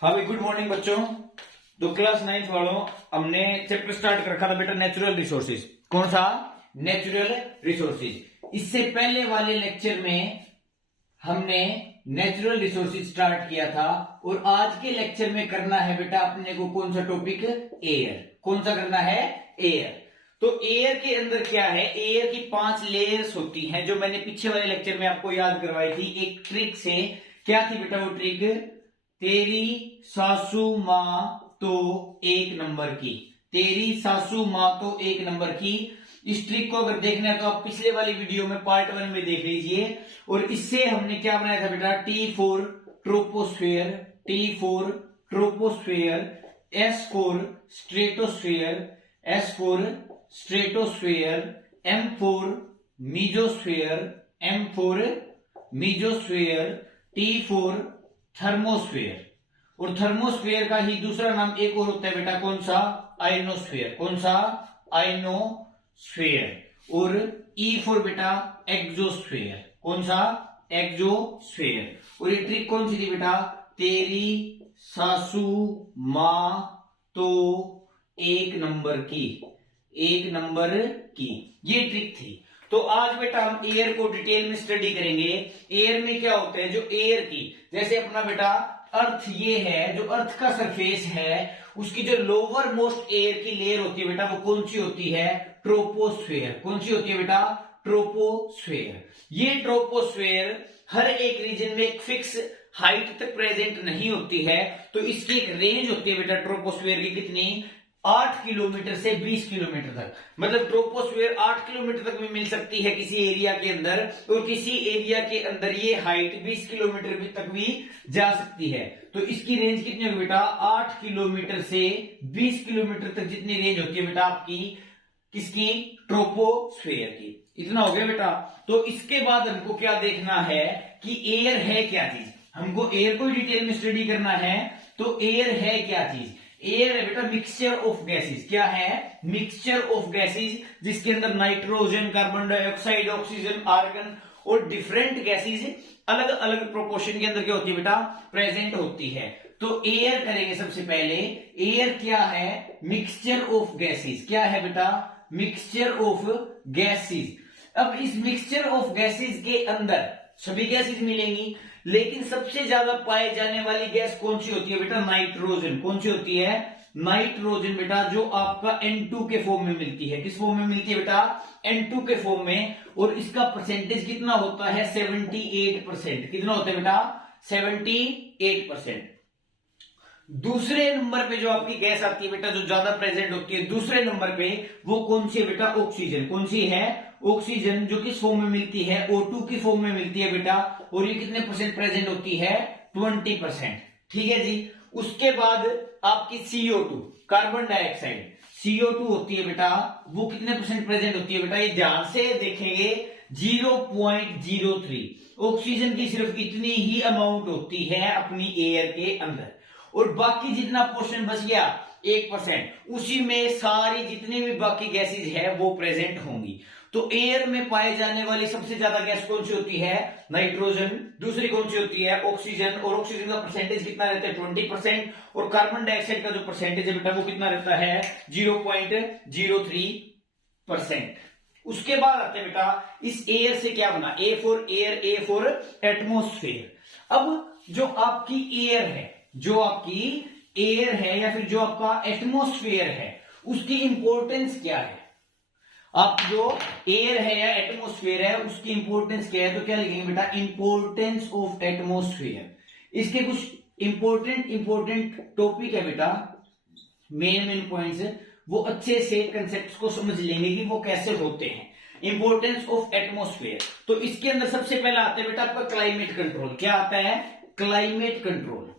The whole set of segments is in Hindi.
हाँ भाई, गुड मॉर्निंग बच्चों। तो क्लास 9th वालों, हमने चैप्टर स्टार्ट कर रखा था बेटा नेचुरल रिसोर्सेज। कौन सा? Natural resources. इससे पहले वाले लेक्चर में हमने नेचुरल रिसोर्सेज स्टार्ट किया था और आज के लेक्चर में करना है बेटा अपने को कौन सा टॉपिक? एयर। कौन सा करना है? एयर। तो एयर के अंदर क्या है? एयर की 5 लेयर्स होती हैं जो मैंने पीछे वाले लेक्चर में आपको याद करवाई थी एक ट्रिक से। क्या थी बेटा वो ट्रिक? तेरी सासू मां तो एक नंबर की। तेरी सासू मां तो एक नंबर की। इस ट्रिक को अगर देखना है तो आप पिछले वाली वीडियो में पार्ट 1 में देख लीजिए। और इससे हमने क्या बनाया था बेटा? T for troposphere, T for troposphere, S for stratosphere, S for stratosphere, M for mesosphere, M for mesosphere, T for thermosphere. और थर्मोस्फेयर का ही दूसरा नाम एक और होता है बेटा, कौन सा? आइनोस्फेयर। कौन सा? आइनोस्फेयर। और ई फॉर बेटा एक्सोस्फेयर। कौन सा? एक्सोस्फेयर। और ये ट्रिक कौन सी थी बेटा? तेरी सासू मां तो एक नंबर की, एक नंबर की, ये ट्रिक थी। तो आज बेटा हम एयर को डिटेल में स्टडी करेंगे। एयर में क्या होता है? जो एयर की, जैसे अपना बेटा अर्थ ये है, जो अर्थ का सरफेस है उसकी जो लोअर मोस्ट एयर की लेयर होती है बेटा वो कौन सी होती है? ट्रोपोस्फेयर। कौन सी होती है बेटा? ट्रोपोस्फेयर। ये ट्रोपोस्फेयर हर एक रीजन में एक फिक्स हाइट तक प्रेजेंट नहीं होती है, तो इसकी एक रेंज होती है बेटा ट्रोपोस्फेयर की। कितनी? 8 किलोमीटर से 20 किलोमीटर तक। मतलब ट्रोपोस्फेयर 8 किलोमीटर तक भी मिल सकती है किसी एरिया के अंदर, और किसी एरिया के अंदर ये हाइट 20 किलोमीटर तक भी जा सकती है। तो इसकी रेंज कितनी होगी बेटा? 8 किलोमीटर से 20 किलोमीटर तक जितनी रेंज होती है बेटा आपकी किसकी? ट्रोपोस्फेयर की। इतना हो गया बेटा। तो इसके बाद हमको क्या देखना है कि एयर है क्या चीज। हमको एयर को डिटेल में स्टडी करना है। तो एयर है क्या चीज? एयर है बेटा मिक्सचर ऑफ गैसेस। क्या है? मिक्सचर ऑफ गैसेस, जिसके अंदर nitrogen, carbon dioxide, oxygen, argon और डिफरेंट गैसेस अलग अलग प्रोपोर्शन के अंदर क्या होती है बेटा? प्रेजेंट होती है। तो एयर करेंगे सबसे पहले। एयर क्या है? Mixture of gases. क्या है बेटा? Mixture of gases. अब इस मिक्सचर ऑफ गैसेस के अंदर सभी गैसेस मिलेंगी, लेकिन सबसे ज्यादा पाए जाने वाली गैस कौन सी होती है बेटा? नाइट्रोजन। कौन सी होती है? नाइट्रोजन बेटा, जो आपका N2 के फॉर्म में मिलती है। किस फॉर्म में मिलती है बेटा? N2 के फॉर्म में। और इसका परसेंटेज कितना होता है? 78%। कितना होता है बेटा? 78%। दूसरे नंबर पे जो आपकी गैस आती है बेटा, जो ज्यादा प्रेजेंट होती है दूसरे नंबर पे, वो कौन सी है बेटा? ऑक्सीजन। कौन सी है? ऑक्सीजन, जो किस फॉर्म में मिलती है? O2 की फॉर्म में मिलती है बेटा। और ये कितने परसेंट प्रेजेंट होती है? 20%। ठीक है जी। उसके बाद आपकी CO2, कार्बन डाइऑक्साइड, CO2 होती है बेटा, वो कितने परसेंट प्रेजेंट होती है बेटा? ये ध्यान से देखेंगे, 0.03। ऑक्सीजन की सिर्फ इतनी ही अमाउंट होती है अपनी एयर के अंदर, और बाकी जितना पोर्शन बच गया 1%, उसी में सारी जितनी भी बाकी गैसेज है वो प्रेजेंट होंगी। तो एयर में पाए जाने वाली सबसे ज्यादा गैस कौन सी होती है? नाइट्रोजन। दूसरी कौन सी होती है? ऑक्सीजन। और ऑक्सीजन का परसेंटेज कितना रहता है? 20%। और कार्बन डाइऑक्साइड का जो परसेंटेज है बेटा वो कितना रहता है? 0.03%। उसके बाद आते हैं बेटा इस एयर से क्या बना? A for air, A for atmosphere. अब जो आपकी एयर है, जो आपकी एयर है या फिर जो आपका एटमोस्फेयर है, उसकी इंपॉर्टेंस क्या है? आप जो एयर है या एटमोस्फेयर है उसकी इंपॉर्टेंस क्या है? तो क्या लिखेंगे बेटा? Importance of atmosphere. इसके कुछ इंपॉर्टेंट टॉपिक है बेटा, मेन पॉइंट्स, वो अच्छे से कंसेप्ट को समझ लेंगे कि वो कैसे होते हैं। इंपॉर्टेंस ऑफ एटमोस्फेयर, तो इसके अंदर सबसे पहला आता है बेटा आपका क्लाइमेट कंट्रोल। क्या आता है? Climate control.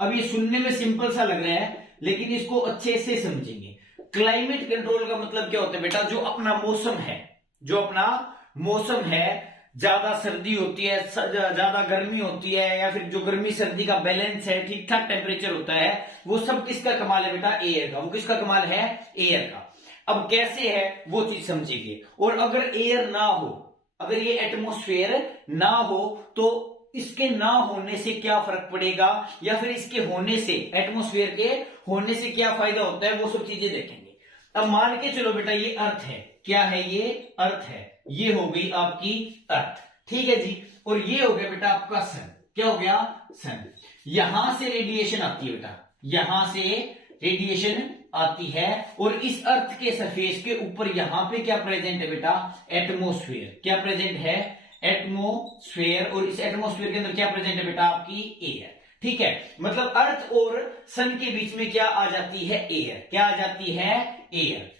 अब ये सुनने में सिंपल सा लग रहा है, लेकिन इसको अच्छे से समझेंगे। क्लाइमेट कंट्रोल का मतलब क्या होता है बेटा? जो अपना मौसम है, जो अपना मौसम है, ज्यादा सर्दी होती है, ज्यादा गर्मी होती है, या फिर जो गर्मी सर्दी का बैलेंस है, ठीक ठाक टेम्परेचर होता है, वो सब किसका कमाल है बेटा? एयर का। वो किसका कमाल है? एयर का। अब कैसे है वो चीज समझिए। और अगर एयर ना हो, अगर ये एटमोस्फेयर ना हो, तो इसके ना होने से क्या फर्क पड़ेगा, या फिर इसके होने से, एटमॉस्फेयर के होने से क्या फायदा होता है, वो सब चीजें देखेंगे। अब मान के चलो बेटा ये अर्थ है, क्या है ये, अर्थ है, ये हो गई आपकी अर्थ, ठीक है जी। और ये हो गया बेटा आपका सन, क्या हो गया, सन। यहां से रेडिएशन आती है बेटा, यहां से रेडिएशन आती है, और इस अर्थ के सरफेस के ऊपर यहां पे क्या प्रेजेंट है बेटा, एटमॉस्फेयर, क्या प्रेजेंट है, एटमॉस्फेयर। और इस एटमॉस्फेयर के अंदर क्या प्रेजेंट है बेटा, आपकी एयर, ठीक है। मतलब अर्थ और सन के बीच में क्या आ जाती है, एयर, क्या आ जाती है, एयर।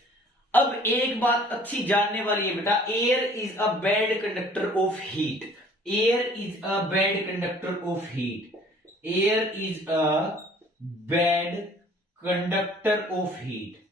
अब एक बात अच्छी जानने वाली है बेटा, air is a bad conductor of heat, air is a bad conductor of heat, air is a bad conductor of heat.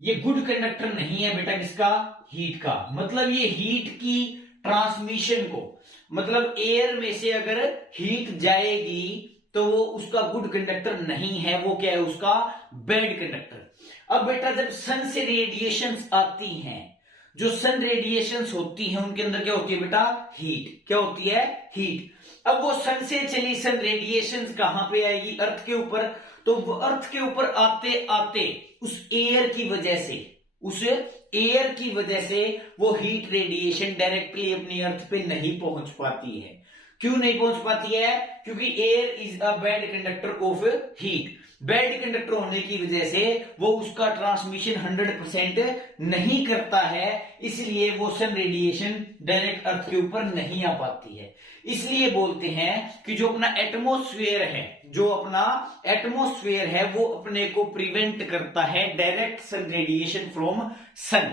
ये गुड कंडक्टर नहीं है बेटा, किसका, हीट का। मतलब ये हीट की ट्रांसमिशन को, मतलब एयर में से अगर हीट जाएगी तो वो उसका गुड कंडक्टर नहीं है, वो क्या है, उसका बैड कंडक्टर। अब बेटा जब सन से रेडिएशंस आती हैं, जो सन रेडिएशंस होती हैं उनके अंदर क्या होती है बेटा, हीट, क्या होती है, हीट। अब वो सन से चली सन रेडिएशंस कहां पे आएगी, अर्थ के ऊपर। तो वो अर्थ के ऊपर आते आते उस एयर की वजह से, उस एयर की वजह से वो हीट रेडिएशन डायरेक्टली अपनी अर्थ पे नहीं पहुंच पाती है। क्यों नहीं पहुंच पाती है, क्योंकि air is a bad conductor of heat. Bad conductor होने की वजह से वो उसका ट्रांसमिशन 100% नहीं करता है, इसलिए वो सन रेडिएशन डायरेक्ट अर्थ के ऊपर नहीं आ पाती है। इसलिए बोलते हैं कि जो अपना एटमॉस्फेयर है, जो अपना एटमॉस्फेयर है वो अपने को प्रिवेंट करता है direct sun radiation from sun.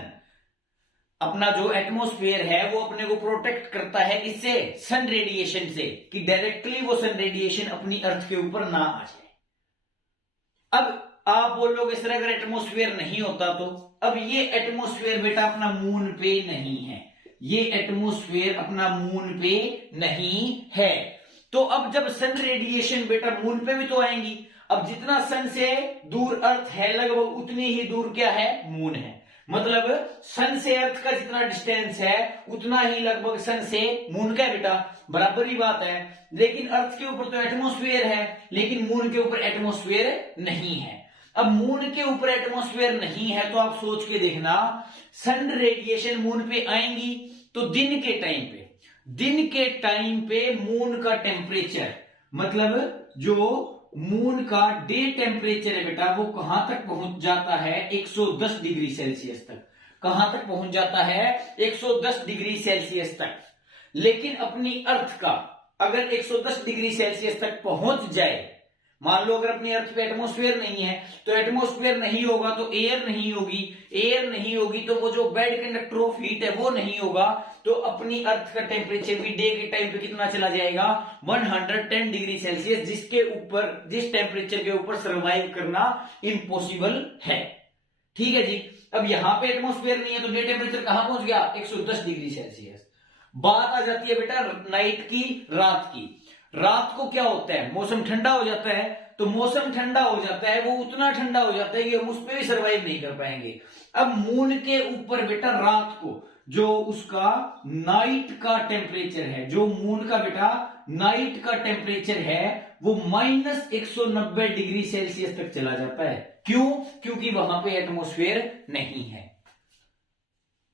अपना जो एटमॉस्फेयर है वो अपने को प्रोटेक्ट करता है किससे, सन रेडिएशन से, कि डायरेक्टली वो सन रेडिएशन अपनी अर्थ के ऊपर ना आ जाए। अब आप बोलोगे सर अगर एटमॉस्फेयर नहीं होता तो, अब ये एटमॉस्फेयर बेटा अपना मून पे नहीं है, ये एटमॉस्फेयर अपना मून पे नहीं है। तो अब जब सन रेडिएशन बेटा मून पे भी तो आएंगी, अब जितना सन से दूर अर्थ है लगभग उतनी ही दूर क्या है, मून है। मतलब सन से अर्थ का जितना डिस्टेंस है उतना ही लगभग सन से मून का बेटा, बराबर ही बात है। लेकिन अर्थ के ऊपर तो एटमॉस्फेयर है, लेकिन मून के ऊपर एटमॉस्फेयर नहीं है। अब मून के ऊपर एटमॉस्फेयर नहीं है तो आप सोच के देखना, सन रेडिएशन मून पे आएंगी तो दिन के टाइम पे मून का टेम्परेचर, मतलब जो मून का डे टेम्परेचर है बेटा वो कहां तक पहुंच जाता है, 110 डिग्री सेल्सियस तक। कहां तक पहुंच जाता है, 110 डिग्री सेल्सियस तक। लेकिन अपनी अर्थ का अगर 110 डिग्री सेल्सियस तक पहुंच जाए, मान लो अगर अपनी अर्थ पे एटमॉस्फेयर नहीं है, तो एटमॉस्फेयर नहीं होगा तो एयर नहीं होगी, एयर नहीं होगी तो वो जो बैड कंडक्टर ऑफ हीट है वो नहीं होगा, तो अपनी अर्थ का टेम्परेचर भी डे के टाइम पे कितना चला जाएगा, 110 डिग्री सेल्सियस, जिसके ऊपर, जिस टेम्परेचर के ऊपर सर्वाइव करना इम्पॉसिबल है। ठीक है जी। अब यहां पे एटमॉस्फेयर नहीं है तो डे टेम्परेचर कहां पहुंच गया, 110 डिग्री सेल्सियस। बात आ जाती है बेटा नाइट की, रात की। रात को क्या होता है, मौसम ठंडा हो जाता है, तो मौसम ठंडा हो जाता है, वो उतना ठंडा हो जाता है कि हम उस पर भी सर्वाइव नहीं कर पाएंगे। अब मून के ऊपर बेटा रात को जो उसका नाइट का टेम्परेचर है, जो मून का बेटा नाइट का टेम्परेचर है वो -190 डिग्री सेल्सियस तक चला जाता है। क्यों, क्योंकि वहां पे एटमॉस्फेयर नहीं है।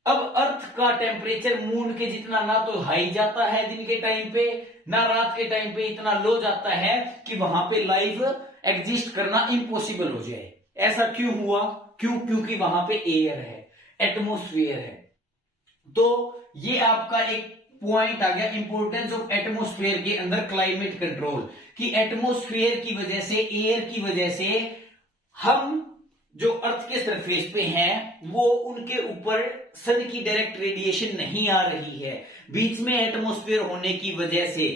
अब अर्थ का टेम्परेचर मून के जितना ना तो हाई जाता है दिन के टाइम पे, ना रात के टाइम पे इतना लो जाता है कि वहां पे लाइफ एग्जिस्ट करना इम्पॉसिबल हो जाए। ऐसा क्यों हुआ, क्यों, क्योंकि वहां पे एयर है, एटमॉस्फेयर है। तो ये आपका एक पॉइंट आ गया, इंपॉर्टेंस ऑफ एटमॉस्फेयर के अंदर क्लाइमेट कंट्रोल, कि एटमॉस्फेयर की वजह से, एयर की वजह से हम जो अर्थ के सरफेस पे हैं वो उनके ऊपर सन की डायरेक्ट रेडिएशन नहीं आ रही है। बीच में एटमॉस्फेयर होने की वजह से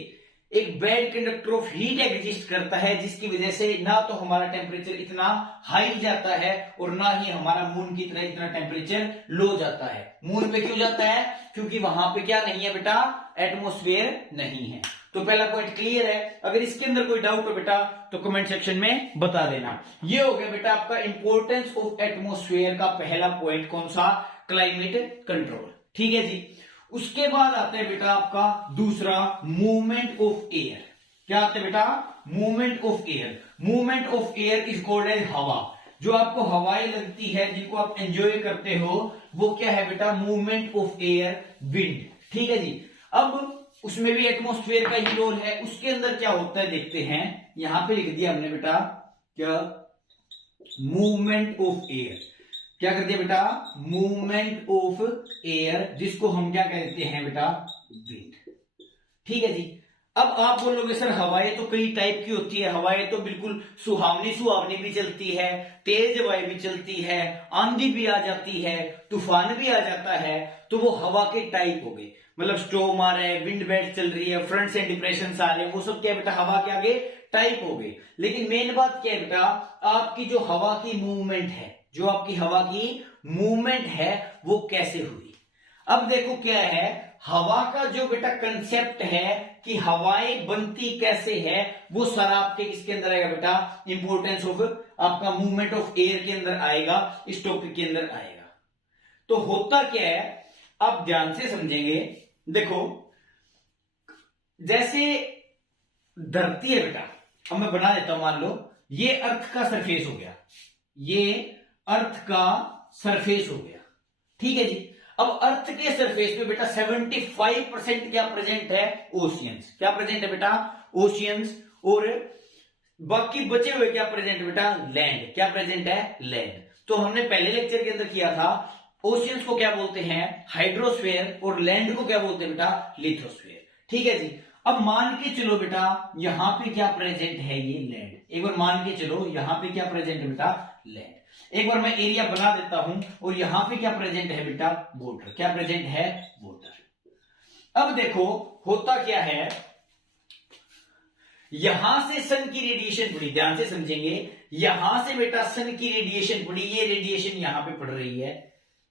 एक bad conductor of heat exist करता है, जिसकी वजह से ना तो हमारा टेम्परेचर इतना हाई जाता है और ना ही हमारा मून की तरह इतना टेम्परेचर लो जाता है। मून पे क्यों जाता है, क्योंकि वहां पे क्या नहीं है बेटा, एटमॉस्फेयर नहीं है। तो पहला पॉइंट क्लियर है। अगर इसके अंदर कोई डाउट हो बेटा तो कमेंट सेक्शन में बता देना। ये हो गया बेटा आपका इंपॉर्टेंस ऑफ एटमॉस्फेयर का पहला पॉइंट, कौन सा, क्लाइमेट कंट्रोल। ठीक है जी। उसके बाद आता है बेटा आपका दूसरा मूवमेंट ऑफ एयर। क्या आता है बेटा? Movement of air. Movement of air is called as हवा। जो आपको हवाएं लगती है, जिनको आप एंजॉय करते हो, वो क्या है बेटा? Movement of air, wind. ठीक है जी। अब उसमें भी एटमॉस्फेयर का ही रोल है। उसके अंदर क्या होता है देखते हैं। यहां पे लिख दिया हमने बेटा क्या? Movement of air. क्या कर दिया बेटा? मूवमेंट ऑफ एयर, जिसको हम क्या कहते हैं बेटा? विंड। ठीक है जी। अब आप बोलोगे सर हवाएं तो कई टाइप की होती है, हवाएं तो बिल्कुल सुहावनी सुहावनी भी चलती है, तेज हवाएं भी चलती है, आंधी भी आ जाती है, तूफान भी आ जाता है, तो वो हवा के टाइप हो गए। मतलब स्टॉर्म आ रहे हैं, विंड बेल्ट चल रही है, फ्रंट से डिप्रेशन आ रहे हैं, वो सब क्या बेटा? हवा के आगे टाइप हो गए। लेकिन मेन बात क्या है बेटा? आपकी जो हवा की मूवमेंट है, जो आपकी हवा की मूवमेंट है, वो कैसे हुई। अब देखो क्या है, हवा का जो बेटा कंसेप्ट है कि हवाएं बनती कैसे है, वो सारा आपके इसके अंदर आएगा बेटा। इंपोर्टेंस ऑफ आपका मूवमेंट ऑफ एयर के अंदर आएगा, इस टॉपिक के अंदर आएगा। तो होता क्या है, आप ध्यान से समझेंगे। देखो जैसे धरती है बेटा, अब मैं बना देता हूं, मान लो ये अर्थ का सरफेस हो गया, ये अर्थ का सरफेस हो गया। ठीक है जी। अब अर्थ के सरफेस पे बेटा 75% क्या प्रेजेंट है? ओशियंस। क्या प्रेजेंट है बेटा? ओशियंस। और बाकी बचे हुए क्या प्रेजेंट है बेटा? लैंड। क्या प्रेजेंट है? लैंड। तो हमने पहले लेक्चर के अंदर किया था, ओशियंस को क्या बोलते हैं? हाइड्रोस्फीयर। और लैंड को क्या बोलते हैं बेटा? लिथोस्फीयर। ठीक है जी। अब मान के चलो बेटा, यहां पे क्या प्रेजेंट है? ये लैंड। एक बार मान के चलो, यहां पे क्या प्रेजेंट है बेटा? लैंड। एक बार मैं एरिया बना देता हूं, और यहां पे क्या प्रेजेंट है बेटा? वाटर। क्या प्रेजेंट है? वाटर। अब देखो होता क्या है, यहां से सन की रेडिएशन पड़ी, ध्यान से समझेंगे। यहां से बेटा सन की रेडिएशन पड़ी, ये रेडिएशन यहां पे पड़ रही है।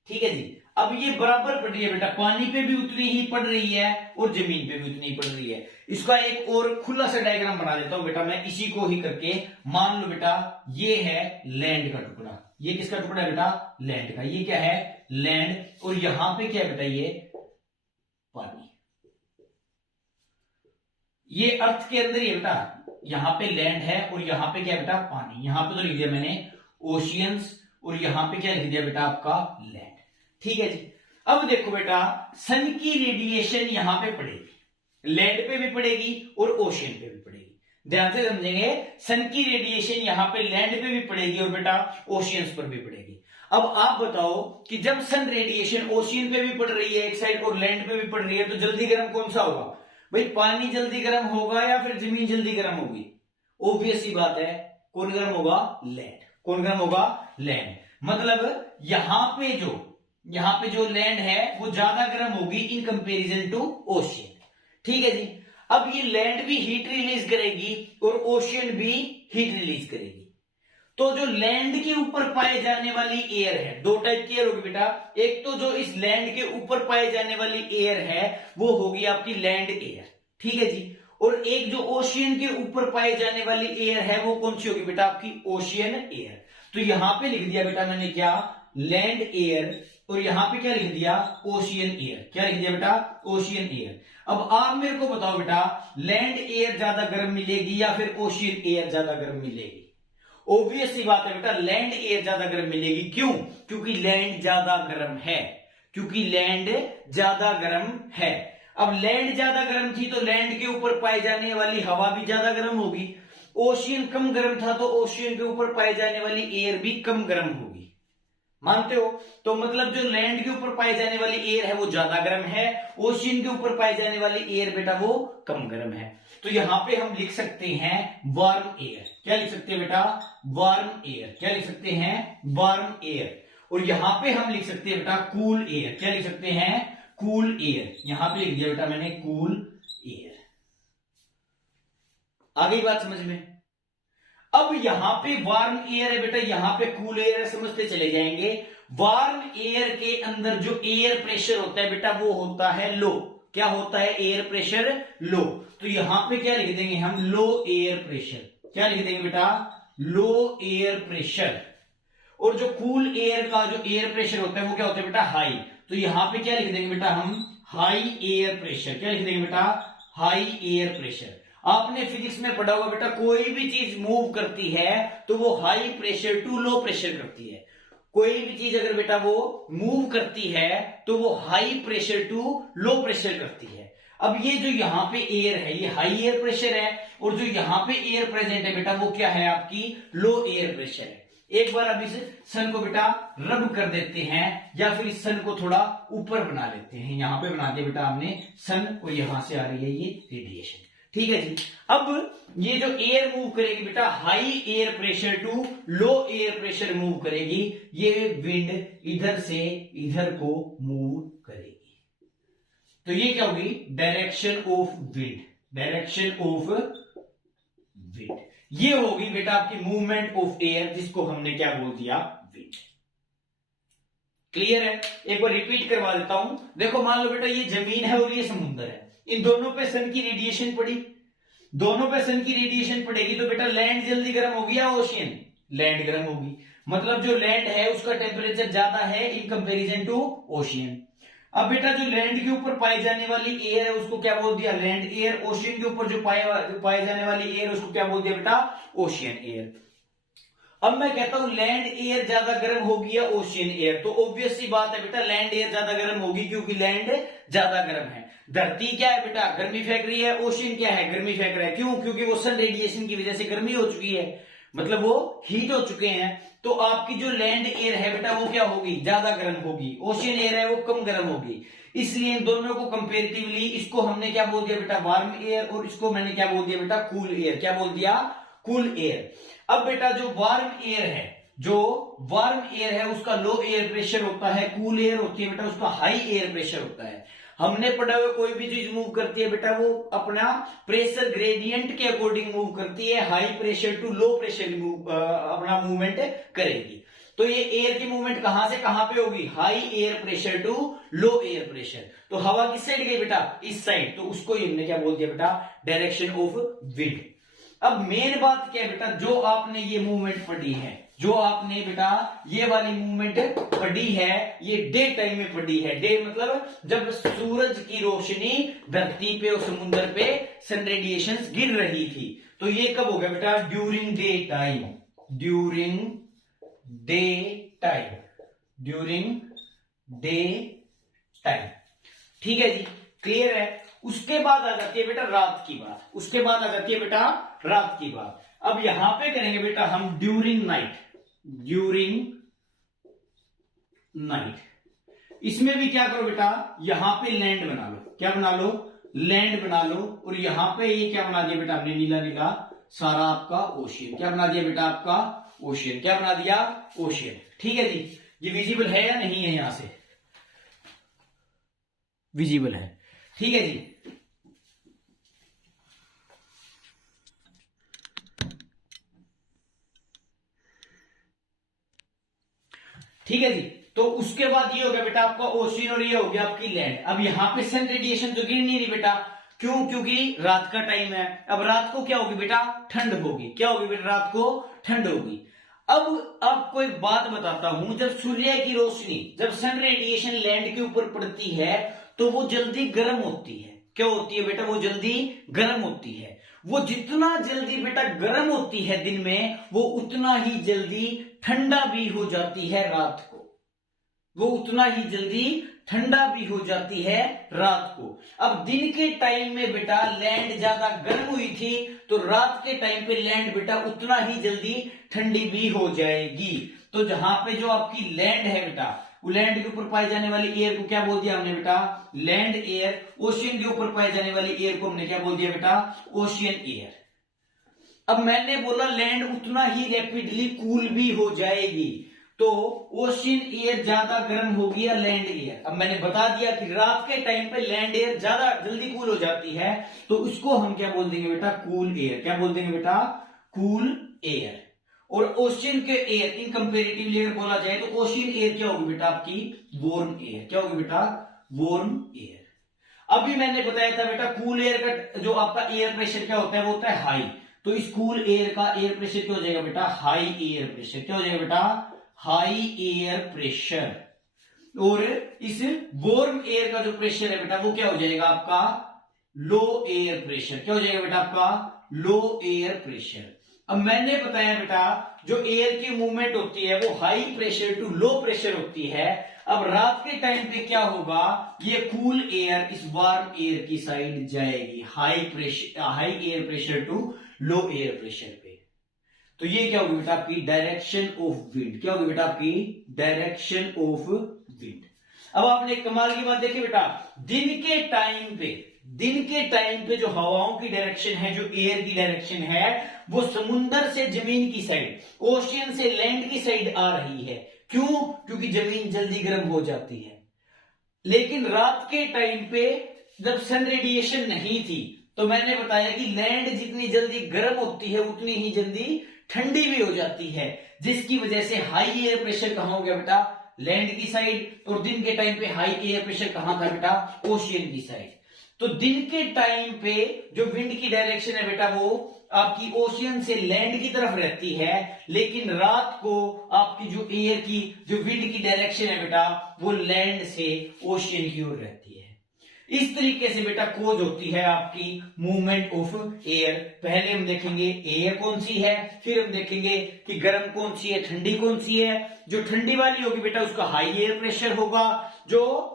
ठीक है जी। अब ये बराबर पड़ रही है बेटा, पानी पे भी उतनी ही पड़ रही है और जमीन पे भी उतनी ही पड़ रही है। इसका एक और खुला सा डायग्राम बना देता हूं बेटा मैं, इसी को ही करके। मान लो बेटा ये है लैंड का टुकड़ा। ये किसका टुकड़ा है बेटा? लैंड का। ये क्या है? लैंड। और यहां पे क्या है बेटा? ये पानी। ये अर्थ के अंदर ही है बेटा, यहां पे लैंड है और यहां पे क्या है बेटा? पानी। यहां पे तो लिख दिया मैंने ओशियंस, और यहां पे क्या लिख दिया बेटा? आपका लैंड। ठीक है जी। अब देखो बेटा, सन की रेडिएशन यहां पे पड़ेगी, लैंड पे भी पड़ेगी और ओशियन पे भी पड़ेगी। ध्यान से समझेंगे, सन की रेडिएशन यहां पे लैंड पे भी पड़ेगी और बेटा ओशियंस पर भी पड़ेगी। अब आप बताओ कि जब सन रेडिएशन ओशियन पे भी पड़ रही है एक साइड और लैंड पे भी पड़ रही है, तो जल्दी गर्म कौन सा होगा भाई? पानी जल्दी गर्म होगा या फिर जमीन जल्दी गर्म होगी? ऑब्वियस सी बात है, कौन गर्म होगा? लैंड। कौन गर्म होगा? लैंड। मतलब यहां पे जो लैंड है वो ज्यादा गर्म होगी इन कंपैरिजन टू ओशियन। ठीक है जी। अब ये लैंड भी हीट रिलीज करेगी और ओशियन भी हीट रिलीज करेगी। तो जो लैंड के ऊपर पाए जाने वाली एयर है, दो टाइप की एयर होगी बेटा। एक तो जो इस लैंड के ऊपर पाए जाने वाली एयर है वो होगी आपकी लैंड एयर। ठीक है जी। और एक जो ओशियन के ऊपर पाए जाने वाली एयर है वो कौन सी होगी बेटा? आपकी ओशियन एयर। तो यहां पे लिख दिया बेटा मैंने क्या? Land air. और यहां पे क्या लिख दिया? Ocean air. क्या लिख दिया बेटा? Ocean air. अब आप मेरे को बताओ बेटा, लैंड एयर ज्यादा गर्म मिलेगी या फिर ओशियन एयर ज्यादा गर्म मिलेगी? ऑब्वियस सी बात है बेटा, लैंड एयर ज्यादा गर्म मिलेगी। क्यों? क्योंकि लैंड ज्यादा गर्म है। क्योंकि लैंड ज्यादा गर्म है। अब लैंड ज्यादा गर्म थी तो लैंड के ऊपर पाई जाने वाली हवा भी ज्यादा गर्म होगी। ओशियन कम गर्म था तो ओशियन के ऊपर पाई जाने वाली एयर भी कम गर्म होगी। मानते हो? तो मतलब जो लैंड के ऊपर पाई जाने वाली एयर है वो ज्यादा गर्म है, ओशियन के ऊपर पाई जाने वाली एयर बेटा वो कम गर्म है। तो यहां पे हम लिख सकते हैं वार्म एयर। क्या लिख सकते हैं बेटा? Warm air. क्या लिख सकते हैं? Warm air. और यहां पे हम लिख सकते हैं बेटा कूल एयर। क्या लिख सकते हैं? Cool air. यहां पे लिख दिया बेटा मैंने कूल एयर। आ गई बात समझ में? अब यहां पे वार्म एयर है बेटा, यहां पे कूल एयर है, समझते चले जाएंगे। वार्म एयर के अंदर जो एयर प्रेशर होता है बेटा वो होता है लो। क्या होता है? Air pressure low. तो यहां पे क्या लिख देंगे हम? लो एयर प्रेशर। क्या लिख देंगे बेटा? लो एयर प्रेशर। और जो कूल एयर का जो एयर प्रेशर होता है वो क्या होता है बेटा? हाई। तो यहां पे क्या लिख देंगे बेटा हम? High air pressure. क्या लिख देंगे बेटा? High air pressure. आपने फिजिक्स में पढ़ा होगा बेटा, कोई भी चीज मूव करती है तो वो high pressure to low pressure करती है। कोई भी चीज अगर बेटा वो मूव करती है तो वो high pressure to low pressure करती है। अब ये जो यहां पे एयर है ये हाई एयर प्रेशर है, और जो यहां पे एयर प्रेजेंट है बेटा वो क्या है? आपकी लो एयर प्रेशर है। एक बार अब इस सन को बेटा रब कर देते हैं, या फिर इस सन को थोड़ा ऊपर बना लेते हैं। यहां पे बना दिया बेटा हमने सन, और यहां से आ रही है ये रेडिएशन। ठीक है जी। अब ये जो एयर मूव करेगी बेटा high air pressure to low air pressure move करेगी, ये विंड इधर से इधर को मूव करेगी। तो ये क्या होगी? Direction of wind. Direction of wind ये होगी बेटा आपकी मूवमेंट ऑफ एयर, जिसको हमने क्या बोल दिया? विंड। क्लियर है? एक बार रिपीट करवा देता हूं। देखो मान लो बेटा ये जमीन है और ये समुद्र है, इन दोनों पे सन की रेडिएशन पड़ी, दोनों पे सन की रेडिएशन पड़ेगी तो बेटा लैंड जल्दी गर्म होगी या ओशियन? लैंड गर्म होगी। मतलब जो लैंड है उसका टेम्परेचर ज्यादा है इन कंपैरिजन टू ओशियन। अब बेटा जो लैंड के ऊपर पाई जाने वाली एयर है उसको क्या बोल दिया? Land air. ओशियन के ऊपर जो पाई जाने वाली एयर उसको क्या बोल दिया बेटा? Ocean air. अब मैं कहता हूं लैंड एयर ज्यादा गर्म होगी या ओशियन एयर? तो ऑब्वियस सी बात है बेटा लैंड एयर ज्यादा गर्म होगी, क्योंकि लैंड ज्यादा गर्म है। धरती क्या है बेटा? गर्मी फेंक रही है। ओशियन क्या है? गर्मी फेंक रहा है। क्यों? क्योंकि वो सन रेडिएशन की वजह से गर्मी हो चुकी है, मतलब वो हीट हो चुके हैं। तो आपकी जो लैंड एयर है बेटा वो क्या होगी? ज्यादा गर्म होगी। ओशियन एयर है वो कम गर्म होगी। इसलिए इन दोनों को कंपेरेटिवली इसको हमने क्या बोल दिया बेटा? वार्म एयर, और इसको मैंने क्या बोल दिया बेटा? Cool air. क्या बोल दिया? Cool air. अब बेटा जो वार्म एयर है, जो वार्म एयर है उसका लो एयर प्रेशर होता है, कूल एयर होती है बेटा उसका हाई एयर प्रेशर होता है। हमने पढ़ा हुआ कोई भी चीज मूव करती है बेटा वो अपना प्रेशर ग्रेडियंट के अकॉर्डिंग मूव करती है। High pressure to low pressure अपना मूवमेंट करेगी। तो ये एयर की मूवमेंट कहां से कहां पे होगी? High air pressure to low air pressure. तो हवा किस साइड गई बेटा? इस साइड। तो उसको हमने क्या बोल दिया बेटा? Direction of wind. अब मेन बात क्या है बेटा? जो आपने ये मूवमेंट पढ़ी है, जो आपने बेटा ये वाली मूवमेंट पढ़ी है, ये डे टाइम में पढ़ी है। डे मतलब जब सूरज की रोशनी धरती पे और समुद्र पे सन रेडिएशन गिर रही थी। तो ये कब हो गया बेटा? During day time. During day time. During day time. ठीक है जी, क्लियर है? उसके बाद आ जाती है बेटा रात की बात। उसके बाद आ जाती है बेटा रात की बात। अब यहां पे करेंगे बेटा हम ड्यूरिंग नाइट। During night. इसमें भी क्या करो बेटा? यहां पे लैंड बना लो। क्या बना लो? लैंड बना लो। और यहां पे ये क्या बना दिया बेटा हमने? नीला नीला सारा आपका ओशियन। क्या बना दिया बेटा? आपका ओशियन। क्या बना दिया? ओशियन। ठीक है जी। ये विजिबल है या नहीं है? यहां से विजिबल है। ठीक है जी। ठीक है जी। तो उसके बाद ये हो गया बेटा आपका ओशियन, और ये हो गया आपकी लैंड। अब यहां पे सन रेडिएशन तो गिर नहीं रही बेटा। क्यों? क्योंकि रात का टाइम है। अब रात को क्या होगी बेटा? ठंड होगी। क्या होगी बेटा? रात को ठंड होगी। अब आपको एक बात बताता हूं, जब सूर्य की रोशनी, जब सन रेडिएशन लैंड के ऊपर पड़ती है तो वो जल्दी गर्म होती है। क्या होती है बेटा? वो जल्दी गर्म होती है। वो जितना जल्दी बेटा गर्म होती है दिन में, वो उतना ही जल्दी ठंडा भी हो जाती है रात को। वो उतना ही जल्दी ठंडा भी हो जाती है रात को। अब दिन के टाइम में बेटा लैंड ज्यादा गर्म हुई थी, तो रात के टाइम पे लैंड बेटा उतना ही जल्दी ठंडी भी हो जाएगी। तो जहां पे जो आपकी लैंड है बेटा, वो लैंड के ऊपर पाई जाने वाली एयर को क्या बोल दिया हमने बेटा? Land air. ओशियन के ऊपर पाई जाने वाली एयर को हमने क्या बोल दिया बेटा? Ocean air. अब मैंने बोला लैंड उतना ही रैपिडली कूल भी हो जाएगी। तो ओशियन एयर ज्यादा गर्म होगी या लैंड एयर? अब मैंने बता दिया कि रात के टाइम पे लैंड एयर ज्यादा जल्दी कूल हो जाती है, तो उसको हम क्या बोल देंगे बेटा? Cool air. क्या बोल देंगे बेटा? Cool air. और ओशियन के एयर इन कंपेरेटिवली अगर बोला जाए तो ओशियन एयर क्या होगी बेटा? आपकी वार्म एयर। क्या होगी बेटा? Warm air. अभी मैंने बताया था बेटा कूल एयर का जो आपका एयर प्रेशर क्या होता है? वो होता है हाई। तो इस कूल एयर का एयर प्रेशर क्या हो जाएगा बेटा? High air pressure. क्या हो जाएगा बेटा? High air pressure. और इस वार्म एयर का जो प्रेशर है बेटा वो क्या हो जाएगा आपका लो एयर प्रेशर। क्या हो जाएगा बेटा आपका लो एयर प्रेशर। अब मैंने बताया बेटा जो एयर की मूवमेंट होती है वो high pressure to low pressure होती है। अब रात के टाइम पे क्या होगा, ये कूल एयर इस वार्म एयर की साइड जाएगी, high air pressure to low air pressure पे। तो ये क्या होगी बेटा आपकी डायरेक्शन ऑफ विंड। क्या होगी बेटा आपकी डायरेक्शन ऑफ विंड। अब आपने कमाल की बात देखी बेटा, दिन के टाइम पे जो हवाओं की डायरेक्शन है, जो एयर की डायरेक्शन है, वो समुंदर से जमीन की साइड, ओशियन से लैंड की साइड आ रही है। क्यों? क्योंकि जमीन जल्दी गर्म हो जाती है। लेकिन रात के टाइम पे जब सन रेडिएशन नहीं थी तो मैंने बताया कि लैंड जितनी जल्दी गर्म होती है उतनी ही जल्दी ठंडी भी हो जाती है, जिसकी वजह से हाई एयर प्रेशर कहां हो गया बेटा लैंड की साइड, और दिन के टाइम पे हाई एयर प्रेशर कहां था बेटा ओशियन की साइड। तो दिन के टाइम पे जो विंड की डायरेक्शन है बेटा वो आपकी ओशियन से लैंड की तरफ रहती है, लेकिन रात को आपकी जो एयर की जो विंड की डायरेक्शन है बेटा वो लैंड से ओशियन की ओर रहती है। इस तरीके से बेटा कोज होती है आपकी मूवमेंट ऑफ एयर। पहले हम देखेंगे एयर कौन सी है, फिर हम देखेंगे कि गर्म कौन सी है, ठंडी कौन सी है। जो ठंडी वाली होगी बेटा उसका हाई एयर प्रेशर होगा, जो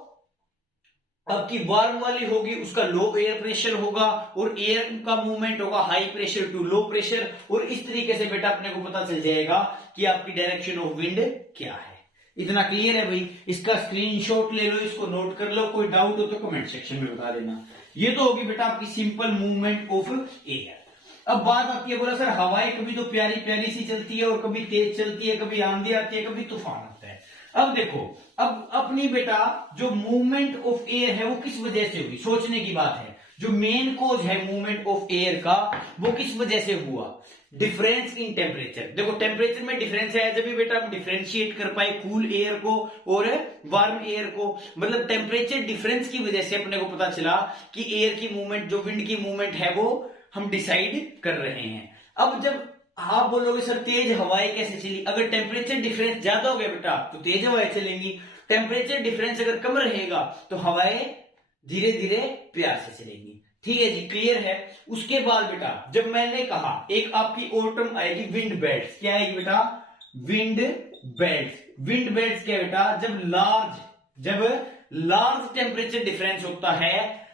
आपकी वार्म वाली होगी उसका लो एयर प्रेशर होगा, और एयर का मूवमेंट होगा high pressure to low pressure. और इस तरीके से बेटा अपने को पता चल जाएगा कि आपकी डायरेक्शन ऑफ विंड क्या है। इतना क्लियर है भाई? इसका स्क्रीनशॉट ले लो, इसको नोट कर लो, कोई डाउट हो तो कमेंट सेक्शन में बता देना। ये तो होगी बेटा आपकी सिंपल मूवमेंट ऑफ एयर। अब बात आती है, बोला सर हवाएं कभी तो प्यारी प्यारी सी चलती है और कभी तेज चलती है, कभी आंधी आती है, कभी तूफान आता है। अब देखो, अब अपनी बेटा जो मूवमेंट ऑफ एयर है वो किस वजह से हुई, सोचने की बात है। जो मेन कोज है मूवमेंट ऑफ एयर का वो किस वजह से हुआ, डिफरेंस इन टेम्परेचर। देखो टेम्परेचर में डिफरेंस है, जब भी बेटा हम डिफरेंशिएट कर पाए कूल एयर को और वार्म एयर को, मतलब टेम्परेचर डिफरेंस की वजह से अपने को पता चला कि एयर की मूवमेंट, जो विंड की मूवमेंट है वो हम डिसाइड कर रहे हैं। अब जब आप बोलोगे सर तेज हवाएं कैसे चली, अगर टेम्परेचर डिफरेंस ज्यादा हो गया बेटा तो तेज हवाएं चलेंगी, टेम्परेचर डिफरेंस अगर कम रहेगा तो हवाएं धीरे धीरे प्यार से चलेंगी। ठीक है जी, क्लियर है। उसके बाद बेटा जब मैंने कहा एक आपकी और टर्म आएगी विंड बेल्ट्स। क्या आएगी बेटा विंड बेल्ट्स। विंड बेल्ट्स क्या बेटा, जब लार्ज टेम्परेचर डिफरेंस होता है,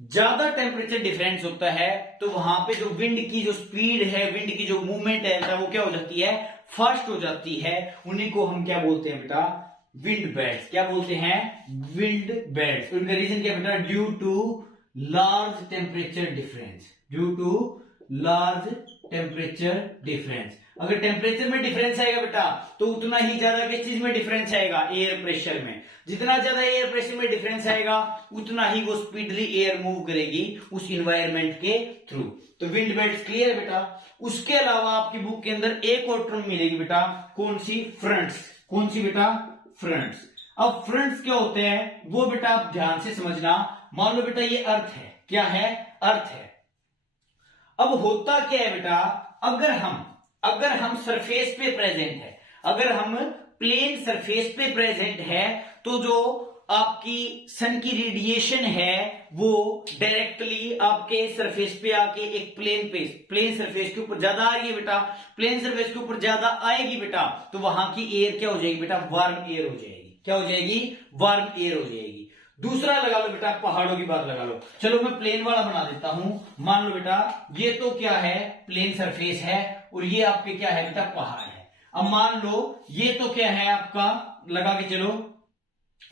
ज्यादा टेम्परेचर डिफरेंस होता है, तो वहां पे जो विंड की जो स्पीड है, विंड की जो मूवमेंट है वो क्या हो जाती है, फास्ट हो जाती है। उन्हीं को हम क्या बोलते हैं बेटा विंड बेल्ट्स। क्या बोलते हैं विंड बेल्ट्स। उनका रीजन क्या बेटा, due to large temperature difference. Due to large temperature difference. अगर टेम्परेचर में डिफरेंस आएगा बेटा तो उतना ही ज्यादा किस चीज में डिफरेंस आएगा, एयर प्रेशर में। जितना ज्यादा एयर प्रेशर में डिफरेंस आएगा उतना ही वो स्पीडली एयर मूव करेगी उस इन्वायरमेंट के थ्रू। तो विंड बेल्ट्स क्लियर है बेटा। उसके अलावा आपकी बुक के अंदर एक और टर्म मिलेगी बेटा, कौन सी, फ्रंट्स। कौन सी बेटा, फ्रंट्स। अब फ्रंट्स क्या होते हैं वो बेटा आप ध्यान से समझना। मान लो बेटा ये अर्थ है, क्या है, अर्थ है। अब होता क्या है बेटा, अगर हम सरफेस पे प्रेजेंट है, अगर हम प्लेन सरफेस पे प्रेजेंट है, तो जो आपकी सन की रेडिएशन है वो डायरेक्टली आपके सरफेस पे आके एक प्लेन सरफेस के ऊपर ज्यादा आ रही है बेटा, प्लेन सरफेस के ऊपर ज्यादा आएगी बेटा, तो वहां की एयर क्या हो जाएगी बेटा, वार्म एयर हो जाएगी। क्या हो जाएगी, वार्म एयर हो जाएगी। दूसरा लगा लो बेटा, पहाड़ों की बात लगा लो। चलो मैं प्लेन वाला बना देता हूं। मान लो बेटा ये तो क्या है, प्लेन सरफेस है, और ये आपके क्या है बेटा, पहाड़ है। अब मान लो ये तो क्या है आपका, लगा के चलो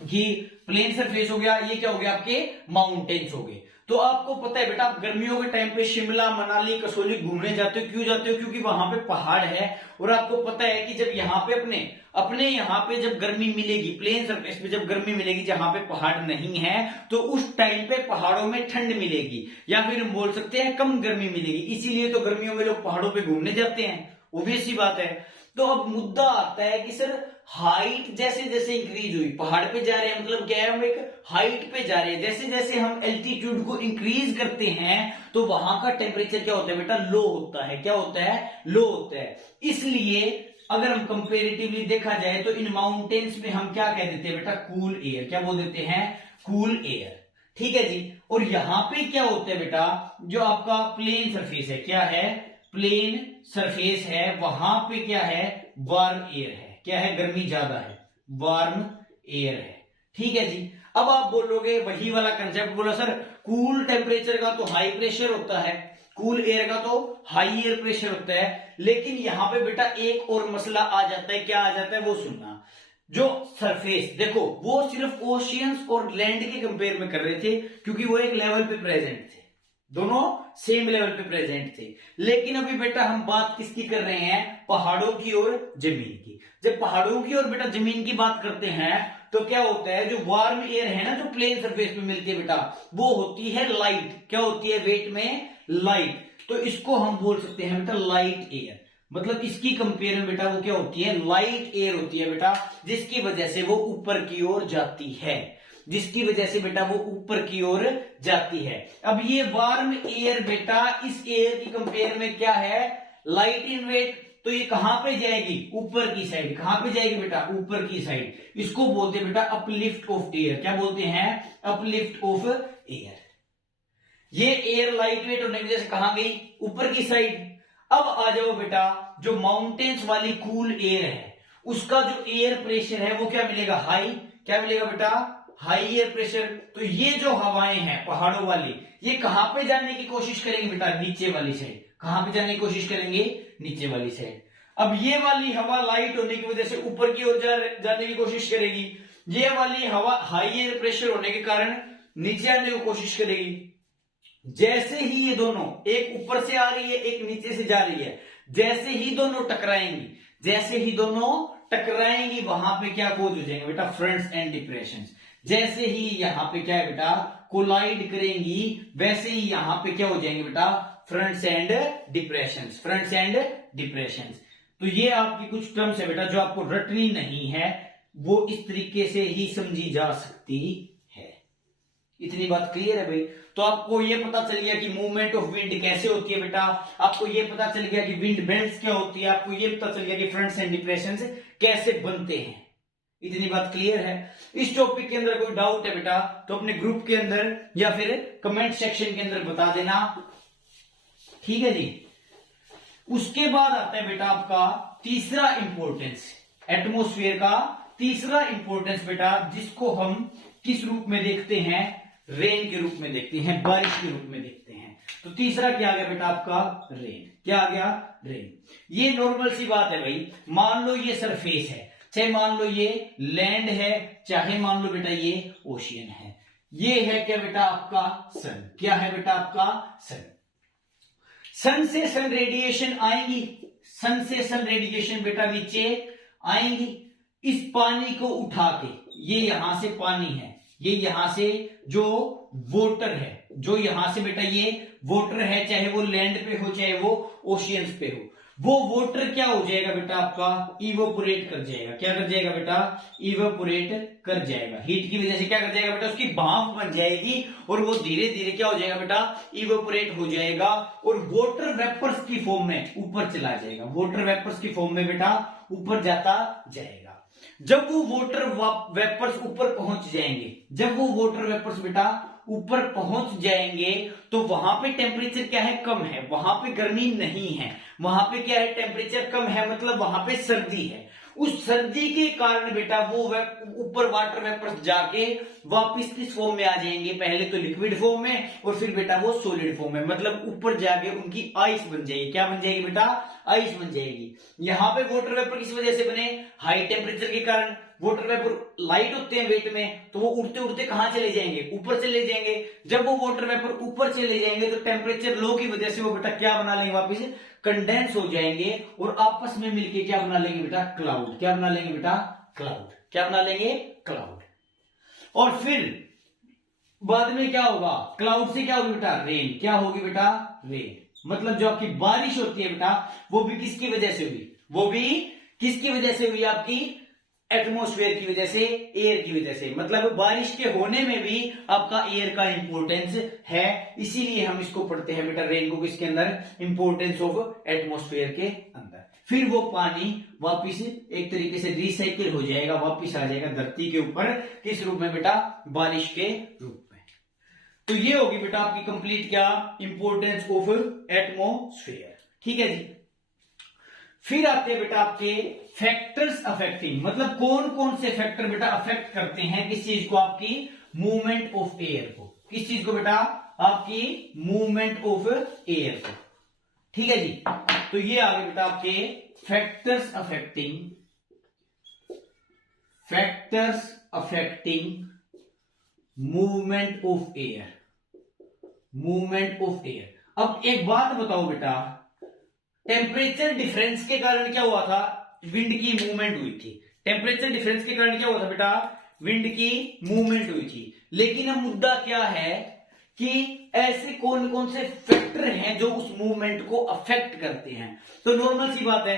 कि प्लेन सरफेस हो गया, ये क्या हो गया आपके माउंटेन्स हो गए। तो आपको पता है बेटा, आप गर्मियों के टाइम पे शिमला मनाली कसौली घूमने जाते हो, क्यों जाते हो, क्योंकि वहां पे पहाड़ है। और आपको पता है कि जब यहाँ पे अपने यहाँ पे जब गर्मी मिलेगी, प्लेन सरफेस पे जब गर्मी मिलेगी जहां पे पहाड़ नहीं है, तो उस टाइम पे पहाड़ों में ठंड मिलेगी, या फिर हम बोल सकते हैं कम गर्मी मिलेगी। इसीलिए तो गर्मियों में लोग पहाड़ों पे घूमने जाते हैं, ऑब्वियस सी बात है। तो अब मुद्दा आता है कि सर हाइट जैसे जैसे इंक्रीज हुई, पहाड़ पे जा रहे हैं, मतलब क्या है, हम एक हाइट पे जा रहे हैं, जैसे जैसे हम एल्टीट्यूड को इंक्रीज करते हैं तो वहां का टेम्परेचर क्या होता है बेटा, लो होता है। क्या होता है, लो होता है। इसलिए अगर हम कंपेरेटिवली देखा जाए तो इन माउंटेन्स में हम क्या कह देते हैं बेटा, कूल एयर, क्या बोल देते हैं, कूल एयर। ठीक है जी। और यहां पे क्या होता है बेटा, जो आपका प्लेन सरफेस है, क्या है, प्लेन सरफेस है, वहां पे क्या है, वार्म एयर है, क्या है, गर्मी ज्यादा है, वार्म एयर है। ठीक है जी। अब आप बोलोगे वही वाला कंसेप्ट, बोला सर कूल टेम्परेचर का तो हाई प्रेशर होता है, कूल एयर का तो हाई एयर प्रेशर होता है, लेकिन यहां पे बेटा एक और मसला आ जाता है, क्या आ जाता है वो सुनना। जो सरफेस देखो, वो सिर्फ ओशियंस और लैंड के कंपेयर में कर रहे थे, क्योंकि वो एक लेवल पे प्रेजेंट थे, दोनों सेम लेवल पे प्रेजेंट थे। लेकिन अभी बेटा हम बात किसकी कर रहे हैं, पहाड़ों की और जमीन की। जब पहाड़ों की और बेटा जमीन की बात करते हैं तो क्या होता है, जो वार्म एयर है ना, जो प्लेन सरफेस पे मिलती है बेटा, वो होती है लाइट, क्या होती है, वेट में लाइट। तो इसको हम बोल सकते हैं बेटा लाइट एयर, मतलब इसकी कंपेयर में बेटा वो क्या होती है, लाइट एयर होती है बेटा, जिसकी वजह से वो ऊपर की ओर जाती है, जिसकी वजह से बेटा वो ऊपर की ओर जाती है। अब ये वार्म एयर बेटा इस एयर की कंपेयर में क्या है, लाइट इन वेट, तो ये कहां पे जाएगी, ऊपर की साइड। कहां पे जाएगी बेटा, ऊपर की साइड। इसको बोलते हैं बेटा अपलिफ्ट ऑफ एयर, क्या बोलते हैं, अपलिफ्ट ऑफ एयर। ये एयर लाइट वेट होने की वजह से कहां गई, ऊपर की साइड। अब आ जाओ बेटा, जो माउंटेन्स वाली कूल एयर है, उसका जो एयर प्रेशर है वो क्या मिलेगा, हाई, क्या मिलेगा बेटा, हाई एयर प्रेशर। तो ये जो हवाएं हैं पहाड़ों वाली, ये कहां पे जाने की कोशिश करेंगे बेटा, नीचे वाली साइड। कहां पे जाने की कोशिश करेंगे, नीचे वाली साइड। अब ये वाली हवा लाइट होने की वजह से ऊपर की ओर जाने की कोशिश करेगी, ये वाली हवा हाई एयर प्रेशर होने के कारण नीचे आने की कोशिश करेगी। जैसे ही ये दोनों, एक ऊपर से आ रही है, एक नीचे से जा रही है, जैसे ही दोनों टकराएंगी, जैसे ही दोनों टकराएंगी, वहां पे क्या कोज हो जाएंगे बेटा, फ्रंट्स एंड डिप्रेशंस। जैसे ही यहां पे क्या है बेटा, कोलाइड करेंगी, वैसे ही यहां पे क्या हो जाएंगे बेटा, fronts and depressions, fronts and depressions. तो ये आपकी कुछ टर्म्स है बेटा जो आपको रटनी नहीं है, वो इस तरीके से ही समझी जा सकती है। इतनी बात क्लियर है भाई। तो आपको ये पता चल गया कि मूवमेंट ऑफ विंड कैसे होती है बेटा, आपको ये पता चल गया कि विंड बेल्ट्स क्या होती है, आपको ये पता चल गया कि फ्रंट्स एंड डिप्रेशंस कैसे बनते हैं। इतनी बात क्लियर है। इस टॉपिक के अंदर कोई डाउट है बेटा तो अपने ग्रुप के अंदर या फिर कमेंट सेक्शन के अंदर बता देना, ठीक है जी। उसके बाद आता है बेटा आपका तीसरा इंपॉर्टेंस, एटमॉस्फेयर का तीसरा इंपॉर्टेंस बेटा, जिसको हम किस रूप में देखते हैं, रेन के रूप में देखते हैं, बारिश के रूप में देखते हैं। तो तीसरा क्या आ गया बेटा आपका, रेन। क्या आ गया, रेन। ये नॉर्मल सी बात है भाई, मान लो ये सरफेस है, चाहे मान लो ये लैंड है, चाहे मान लो बेटा ये ओशियन है। ये है क्या बेटा आपका सन। क्या है बेटा आपका सन। सन से सन रेडिएशन आएंगी, सन से सन रेडिएशन बेटा नीचे आएंगी। इस पानी को उठा के, ये यहां से पानी है, ये यहां से जो वाटर है, जो यहां से बेटा ये वाटर है, चाहे वो लैंड पे हो चाहे वो ओशियंस पे हो, वो वाटर क्या हो जाएगा बेटा आपका, इवेपोरेट कर जाएगा। क्या कर जाएगा बेटा, इवेपोरेट कर जाएगा। हीट की वजह से क्या कर जाएगा बेटा, उसकी भाप बन जाएगी और वो धीरे धीरे क्या हो जाएगा बेटा, इवेपोरेट हो जाएगा और वाटर वेपर्स की फॉर्म में ऊपर चला जाएगा। वाटर वेपर्स की फॉर्म में बेटा ऊपर जाता जाएगा। जब वो वाटर वेपर्स ऊपर पहुंच जाएंगे, जब वो वाटर वेपर्स बेटा ऊपर पहुंच जाएंगे, तो वहां पे टेम्परेचर क्या है, कम है, वहां पे गर्मी नहीं है, वहां पे क्या है, टेम्परेचर कम है, मतलब वहां पे सर्दी है। उस सर्दी के कारण बेटा वो ऊपर वाटर वेपर्स जाके वापिस किस फॉर्म में आ जाएंगे, पहले तो लिक्विड फॉर्म में और फिर बेटा वो सॉलिड फॉर्म में, मतलब ऊपर जाके उनकी आइस बन जाएगी। क्या बन जाएगी बेटा, आइस बन जाएगी। यहां पे वाटर वेपर किस वजह से बने, हाई टेम्परेचर के कारण। वाटर वेपर लाइट होते हैं वेट में, तो वो उड़ते उड़ते कहां चले जाएंगे, ऊपर चले जाएंगे। जब वो वाटर वेपर ऊपर चले जाएंगे तो टेम्परेचर लो की वजह से वो बेटा क्या बना लेंगे, वापिस कंडेंस हो जाएंगे और आपस में मिलके क्या बना लेंगे बेटा, क्लाउड। क्या बना लेंगे बेटा, क्लाउड। क्या बना लेंगे, क्लाउड। और फिर बाद में क्या होगा, क्लाउड से क्या होगी बेटा, रेन। क्या होगी बेटा, रेन। मतलब जो आपकी बारिश होती है बेटा, वो भी किसकी वजह से हुई, वो भी किसकी वजह से हुई, आपकी एटमॉस्फेयर की वजह से, एयर की वजह से, मतलब बारिश के होने में भी आपका एयर का इंपॉर्टेंस है, इसीलिए हम इसको पढ़ते हैं बेटा रेन को किसके अंदर, इंपॉर्टेंस ऑफ एटमॉस्फेयर के अंदर। फिर वो पानी वापिस एक तरीके से रिसाइकिल हो जाएगा, वापिस आ जाएगा धरती के ऊपर, किस रूप में बेटा, बारिश के रूप में। तो ये होगी बेटा आपकी कंप्लीट क्या, इंपॉर्टेंस ऑफ एटमॉस्फेयर। ठीक है जी। फिर आते हैं बेटा आपके फैक्टर्स अफेक्टिंग, मतलब कौन कौन से फैक्टर बेटा अफेक्ट करते हैं किस चीज को, आपकी मूवमेंट ऑफ एयर को, किस चीज को बेटा, आपकी मूवमेंट ऑफ एयर को। ठीक है जी। तो ये आ गए बेटा आपके factors affecting movement of air, movement of air. अब एक बात बताओ बेटा, टेम्परेचर डिफरेंस के कारण क्या हुआ था, विंड की मूवमेंट हुई थी। टेम्परेचर डिफरेंस के कारण क्या हुआ था बेटा, विंड की मूवमेंट हुई थी। लेकिन अब मुद्दा क्या है कि ऐसे कौन कौन से फैक्टर हैं जो उस मूवमेंट को अफेक्ट करते हैं। तो नॉर्मल सी बात है,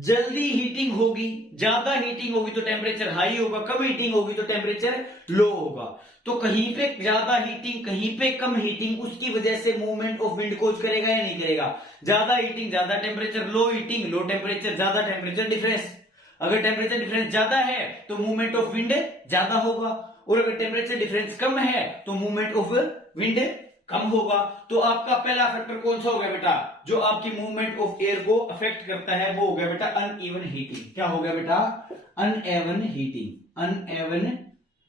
जल्दी हीटिंग होगी, ज्यादा हीटिंग होगी तो टेम्परेचर हाई होगा, कम हीटिंग होगी तो टेम्परेचर लो होगा। तो कहीं पे ज्यादा हीटिंग, कहीं पे कम हीटिंग, उसकी वजह से मूवमेंट ऑफ विंड कोज करेगा या नहीं करेगा। ज्यादा हीटिंग ज्यादा टेम्परेचर, लो हीटिंग लो टेम्परेचर, ज्यादा टेम्परेचर डिफरेंस। अगर टेम्परेचर डिफरेंस ज्यादा है तो मूवमेंट ऑफ विंड ज्यादा होगा, और अगर टेम्परेचर डिफरेंस कम है तो मूवमेंट ऑफ विंड कम होगा। तो आपका पहला फैक्टर कौन सा हो गया बेटा, जो आपकी मूवमेंट ऑफ एयर को अफेक्ट करता है, वो हो गया बेटा अनइवन हीटिंग। क्या हो गया बेटा, अनइवन हीटिंग, अनइवन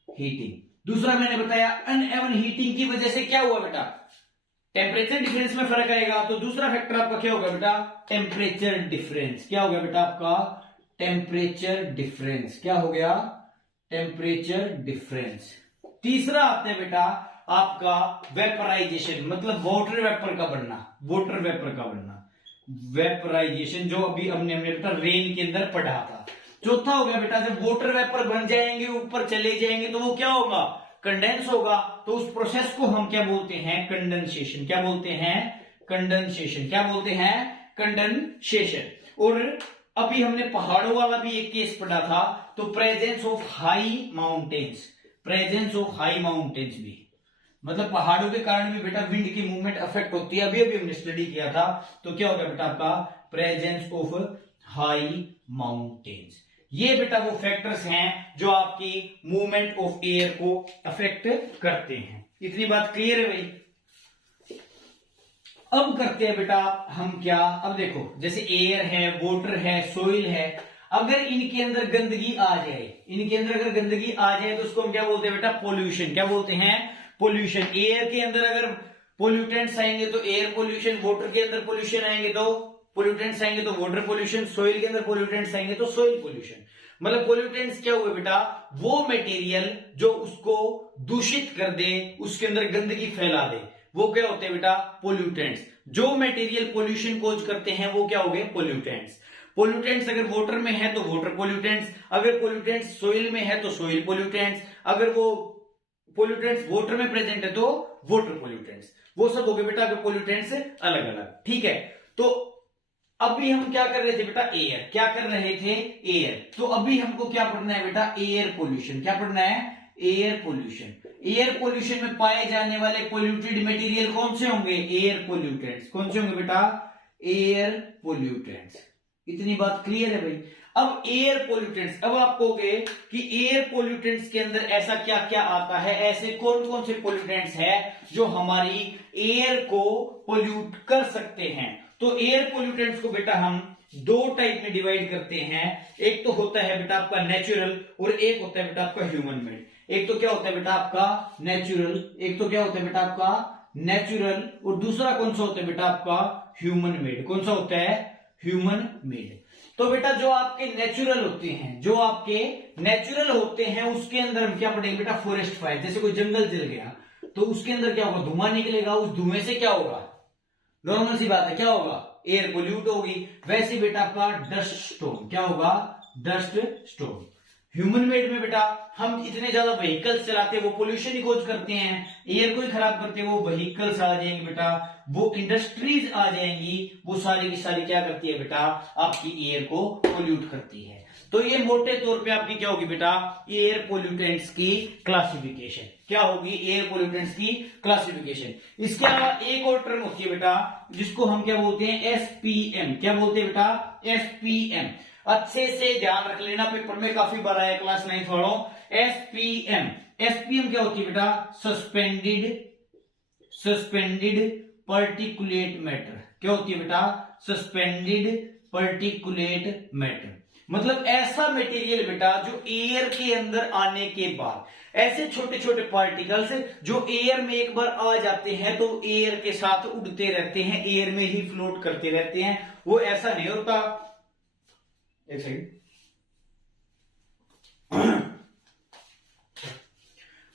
हीटिंग। दूसरा मैंने बताया अनइवन हीटिंग की वजह से क्या हुआ बेटा, टेम्परेचर डिफरेंस में फर्क आएगा। तो दूसरा फैक्टर आपका क्या होगा बेटा, टेम्परेचर डिफरेंस। क्या हो गया बेटा आपका, टेम्परेचर डिफरेंस। क्या हो गया, टेम्परेचर डिफरेंस। तीसरा आता है बेटा आपका वेपराइजेशन, मतलब वाटर वेपर का बनना, वाटर वेपर का बनना, वेपराइजेशन, जो अभी हमने बेटा रेन के अंदर पढ़ा था। चौथा हो गया बेटा, जब वाटर वेपर बन जाएंगे, ऊपर चले जाएंगे, तो वो क्या होगा, कंडेंस होगा। तो उस प्रोसेस को हम क्या बोलते हैं, कंडेंसेशन। क्या बोलते हैं, कंडेंसेशन। क्या बोलते हैं, कंडेंसेशन। और अभी हमने पहाड़ों वाला भी एक केस पढ़ा था, तो presence of high mountains, presence of high mountains भी, मतलब पहाड़ों के कारण भी बेटा विंड की मूवमेंट अफेक्ट होती है। अभी अभी हमने स्टडी किया था। तो क्या हो गया बेटा आपका, प्रेजेंस ऑफ हाई माउंटेन्स। ये बेटा वो फैक्टर्स हैं जो आपकी मूवमेंट ऑफ एयर को अफेक्ट करते हैं। इतनी बात क्लियर है भाई। अब करते हैं बेटा हम क्या, अब देखो जैसे एयर है, वाटर है, सोइल है, अगर इनके अंदर गंदगी आ जाए, इनके अंदर अगर गंदगी आ जाए तो उसको हम क्या बोलते हैं बेटा, पोल्यूशन। क्या बोलते हैं, पोल्यूशन। एयर के अंदर अगर पोल्यूटेंट्स आएंगे तो एयर पोल्यूशन, वाटर के अंदर पोल्यूशन आएंगे तो पोल्यूटेंट्स आएंगे तो वाटर पोल्यूशन, सोइल के अंदर पोल्यूटेंट्स आएंगे तो सोइल पोल्यूशन। मतलब पोल्यूटेंट्स क्या हुए बेटा, वो मटेरियल जो उसको दूषित कर दे, उसके अंदर गंदगी फैला दे, वो क्या होते हैं बेटा, पोल्यूटेंट्स। जो मटेरियल पोल्यूशन कोज करते हैं वो क्या हो गए, पोल्यूटेंट्स। पोल्यूटेंट्स अगर वाटर में है तो वाटर पोल्यूटेंट्स, अगर पोल्यूटेंट्स सोइल में है तो सोइल पोल्यूटेंट्स, अगर वो पोल्यूटेंट्स वाटर में प्रेजेंट है तो वाटर पोल्यूटेंट्स। वो सब हो गए बेटा पोल्यूटेंट्स अलग अलग। ठीक है। तो अभी हम क्या कर रहे थे बेटा, एयर। क्या कर रहे थे, एयर। तो अभी हमको क्या पढ़ना है बेटा, एयर पोल्यूशन। क्या पढ़ना है, एयर पोल्यूशन। एयर पोल्यूशन में पाए जाने वाले पोल्यूटेड मटेरियल कौन से होंगे, एयर पोल्यूटेंट्स। कौन से होंगे बेटा, एयर पोल्यूटेंट्स। इतनी बात क्लियर है भाई। अब एयर पोल्यूटेंट्स, अब आप कहोगे कि एयर पोल्यूटेंट्स के अंदर ऐसा क्या क्या आता है, ऐसे कौन कौन से पोल्यूटेंट्स है जो हमारी एयर को पोल्यूट कर सकते हैं। तो एयर पोल्यूटेंट्स को बेटा हम दो टाइप में डिवाइड करते हैं। एक तो होता है बेटा आपका नेचुरल, और एक होता है बेटा आपका ह्यूमन मेड। एक तो क्या होता है बेटा आपका नेचुरल, एक तो क्या होता है बेटा आपका नेचुरल, और दूसरा कौन सा होता है बेटा आपका ह्यूमन मेड। कौन सा होता है, ह्यूमन मेड। तो बेटा जो आपके नेचुरल होते हैं, जो आपके नेचुरल होते हैं, उसके अंदर हम क्या पढ़ेंगे बेटा, फॉरेस्ट फायर। जैसे कोई जंगल जल गया तो उसके अंदर क्या होगा, धुआं निकलेगा, उस धुएं से क्या होगा, नॉर्मल सी बात है, क्या होगा, एयर पोल्यूट होगी। वैसे बेटा आपका डस्ट स्टोर्म, क्या होगा, डस्ट स्टोर्म। ह्यूमन मेड में बेटा हम इतने ज्यादा व्हीकल्स चलाते हैं, वो पोल्यूशन ही कॉज करते हैं, एयर को ही खराब करते हैं, वो व्हीकल्स आ जाएंगे बेटा, वो इंडस्ट्रीज आ जाएंगी, वो सारी की सारी क्या करती है बेटा, आपकी एयर को पोल्यूट करती है। तो ये मोटे तौर पे आपकी क्या होगी बेटा, एयर पोल्यूटेंट्स की क्लासिफिकेशन क्या होगी, एयर पोल्यूटेंट्स की क्लासिफिकेशन। इसके अलावा एक और टर्म होती है बेटा जिसको हम क्या बोलते हैं, एसपीएम। क्या बोलते हैं बेटा, एसपीएम। अच्छे से ध्यान रख लेना, पेपर में काफी बार आया क्लास 9 वालों। एसपीएम, एसपीएम क्या होती है बेटा, सस्पेंडेड पर्टिकुलेट मैटर। क्या होती है बेटा, सस्पेंडेड पर्टिकुलेट मैटर। मतलब ऐसा मटेरियल बेटा जो एयर के अंदर आने के बाद, ऐसे छोटे छोटे पार्टिकल्स जो एयर में एक बार आ जाते हैं तो एयर के साथ उड़ते रहते हैं, एयर में ही फ्लोट करते रहते हैं, वो ऐसा नहीं होता। एक सेकंड,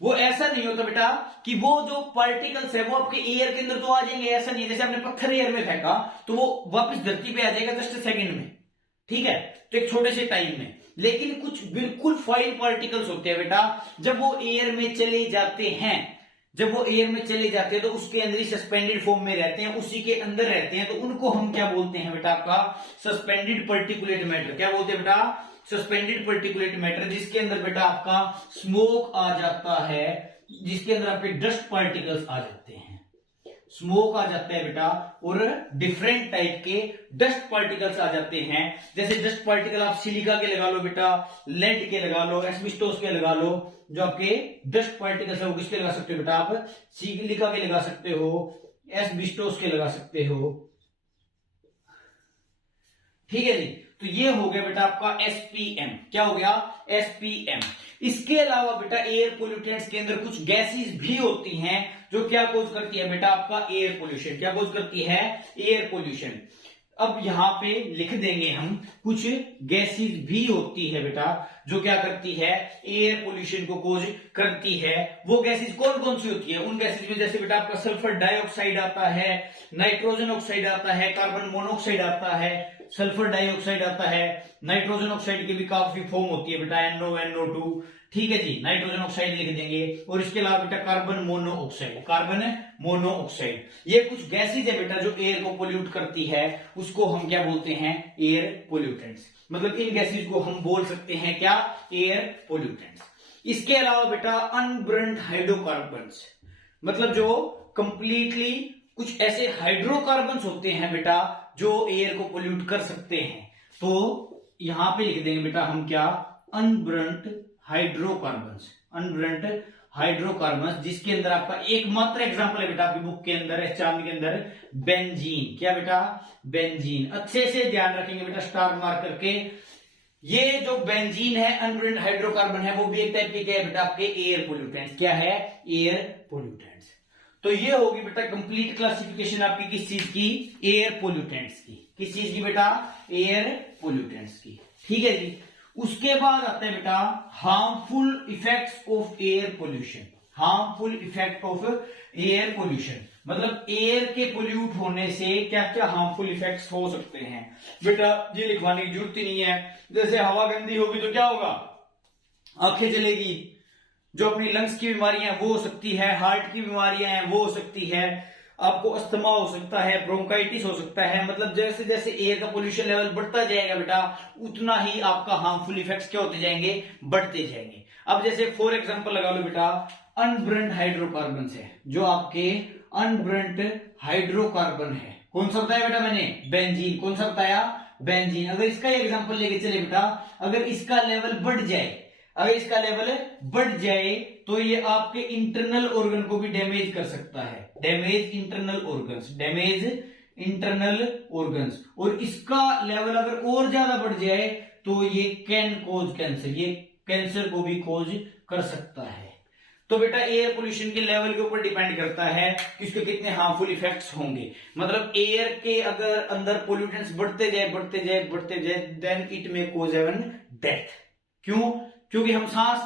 वो ऐसा नहीं होता बेटा कि वो जो पार्टिकल्स है वो आपके एयर के अंदर तो आ जाएंगे, ऐसा नहीं। जैसे आपने पत्थर एयर में फेंका तो वो वापस धरती पे आ जाएगा जस्ट सेकंड में, ठीक है, तो एक छोटे से टाइम में। लेकिन कुछ बिल्कुल फाइन पार्टिकल्स होते हैं बेटा, जब वो एयर में चले जाते हैं, जब वो एयर में चले जाते हैं तो उसके अंदर ही सस्पेंडेड फॉर्म में रहते हैं, उसी के अंदर रहते हैं, तो उनको हम क्या बोलते हैं बेटा, आपका सस्पेंडेड पर्टिकुलेट मैटर। क्या बोलते हैं बेटा, सस्पेंडेड पर्टिकुलेट मैटर, जिसके अंदर बेटा आपका स्मोक आ जाता है, जिसके अंदर आपके डस्ट पार्टिकल्स आ जाते हैं, स्मोक आ जाता है बेटा, और डिफरेंट टाइप के डस्ट पार्टिकल्स आ जाते हैं। जैसे डस्ट पार्टिकल आप सिलिका के लगा लो बेटा, लेड के लगा लो, एस्बेस्टोस के लगा लो, जो आपके डस्ट पार्टिकल्स है वो किसके लगा सकते हो बेटा, आप सिलिका के लगा सकते हो, एस्बेस्टोस के लगा सकते हो, ठीक है जी। तो ये हो गया बेटा आपका एसपीएम। क्या हो गया, एसपीएम। इसके अलावा बेटा एयर पोल्यूटेंट्स के अंदर कुछ गैसेस भी होती हैं जो क्या कोज करती है बेटा, आपका एयर पोल्यूशन। क्या कोज करती है, एयर पोल्यूशन। अब यहां पे लिख देंगे हम, कुछ गैसेस भी होती है बेटा जो क्या करती है, एयर पोल्यूशन को कोज करती है। वो गैसेस कौन कौन सी होती है, उन गैसेस में जैसे बेटा आपका सल्फर डाइऑक्साइड आता है, नाइट्रोजन ऑक्साइड आता है, कार्बन मोनोऑक्साइड आता है, सल्फर डाइऑक्साइड आता है, नाइट्रोजन ऑक्साइड की भी काफी फॉर्म होती है बेटा, NO, NO2, ठीक है जी, नाइट्रोजन ऑक्साइड लिख देंगे। और इसके अलावा बेटा कार्बन मोनोऑक्साइड, कार्बन मोनोऑक्साइड, ये कुछ गैसेज है बेटा जो एयर को पोल्यूट करती है, उसको हम क्या बोलते हैं, एयर पोल्यूटेंट्स। मतलब इन गैसेज को हम बोल सकते हैं क्या, एयर पोल्यूटेंट्स। इसके अलावा बेटा अनबर्न्ड हाइड्रोकार्बन्स, मतलब जो कंप्लीटली कुछ ऐसे हाइड्रोकार्बन्स होते हैं बेटा जो एयर को पोल्यूट कर सकते हैं, तो यहां पे लिख देंगे बेटा हम क्या, अनबर्न्ड हाइड्रोकार्बन्स, अनबर्न्ड हाइड्रोकार्बन्स, जिसके अंदर आपका एकमात्र एग्जांपल है बेटा आपकी बुक के अंदर, चांद के अंदर, बेंजीन। क्या बेटा, बेंजीन। अच्छे से ध्यान रखेंगे बेटा स्टार मार्क करके। ये जो बेंजीन है, अनबर्न्ड हाइड्रोकार्बन है, वो भी एक टाइप के क्या है बेटा, आपके एयर पोल्यूटेंट्स। क्या है, एयर पोल्यूटेंट्स। तो ये होगी बेटा कंप्लीट क्लासिफिकेशन आपकी किस चीज की, एयर पोल्यूटेंट्स की। किस चीज की बेटा, एयर पोल्यूटेंट्स की, ठीक है जी। उसके बाद आता है बेटा harmful effects of air pollution. Harmful effect of air pollution, मतलब एयर के पोल्यूट होने से क्या क्या हार्मफुल इफेक्ट्स हो सकते हैं बेटा, ये लिखवाने की जरूरत ही नहीं है। जैसे हवा गंदी होगी तो क्या होगा, आंखें जलेगी, जो अपनी लंग्स की बीमारियां वो हो सकती है, हार्ट की बीमारियां हैं वो हो सकती है, आपको अस्थमा हो सकता है, ब्रोंकाइटिस हो सकता है। मतलब जैसे जैसे एयर का पोल्यूशन लेवल बढ़ता जाएगा बेटा, उतना ही आपका हार्मफुल इफेक्ट्स क्या होते जाएंगे, बढ़ते जाएंगे। अब जैसे फॉर एग्जांपल लगा लो बेटा, अनबर्न्ड हाइड्रोकार्बन है, जो आपके अनबर्न्ड हाइड्रोकार्बन है, कौन सा बताया बेटा मैंने, बेंजीन। कौन सा बताया, बेंजीन। अगर इसका एग्जांपल लेके चले बेटा, अगर इसका लेवल बढ़ जाए, अगर इसका लेवल बढ़ जाए तो ये आपके इंटरनल ऑर्गन को भी डैमेज कर सकता है, damage internal organs, damage internal organs. और इसका लेवल अगर और ज्यादा बढ़ जाए तो ये कैन कोज कैंसर, ये कैंसर को भी कोज कर सकता है। तो बेटा एयर पोल्यूशन के लेवल के ऊपर डिपेंड करता है कि उसके कितने हार्मफुल इफेक्ट्स होंगे। मतलब एयर के अगर अंदर पोल्यूटेंट्स बढ़ते जाए बढ़ते जाए बढ़ते जाए, then it may cause even death. क्यों, क्योंकि हम सांस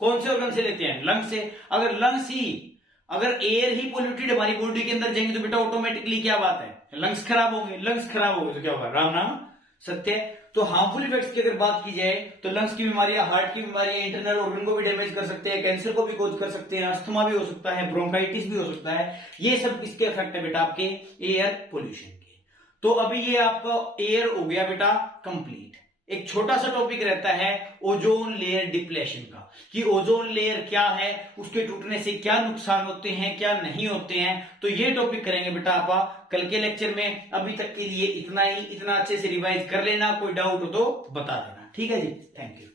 कौन से ऑर्गन से लेते हैं, लंग्स से। अगर लंग्स ही, अगर एयर ही पोल्यूटेड हमारी बॉडी के अंदर जाएंगे तो बेटा ऑटोमेटिकली क्या बात है, लंग्स खराब होंगे। लंग्स खराब हो गए तो क्या होगा, राम नाम सत्य है। तो हार्मफुल इफेक्ट्स की अगर बात की जाए तो लंग्स की बीमारियां, हार्ट की बीमारियां, इंटरनल ऑर्गन को भी डैमेज कर सकते हैं, कैंसर को भी कोज कर सकते हैं, अस्थमा भी हो सकता है, ब्रोंकाइटिस भी हो सकता है। ये सब इसके इफेक्ट है बेटा आपके एयर पोल्यूशन के। तो अभी ये आपका एयर हो गया बेटा कंप्लीट। एक छोटा सा टॉपिक रहता है ओजोन लेयर डिप्लेशन का, कि ओजोन लेयर क्या है, उसके टूटने से क्या नुकसान होते हैं, क्या नहीं होते हैं। तो ये टॉपिक करेंगे बेटा आप कल के लेक्चर में। अभी तक के लिए इतना ही, इतना अच्छे से रिवाइज कर लेना, कोई डाउट हो तो बता देना, ठीक है जी। Thank you.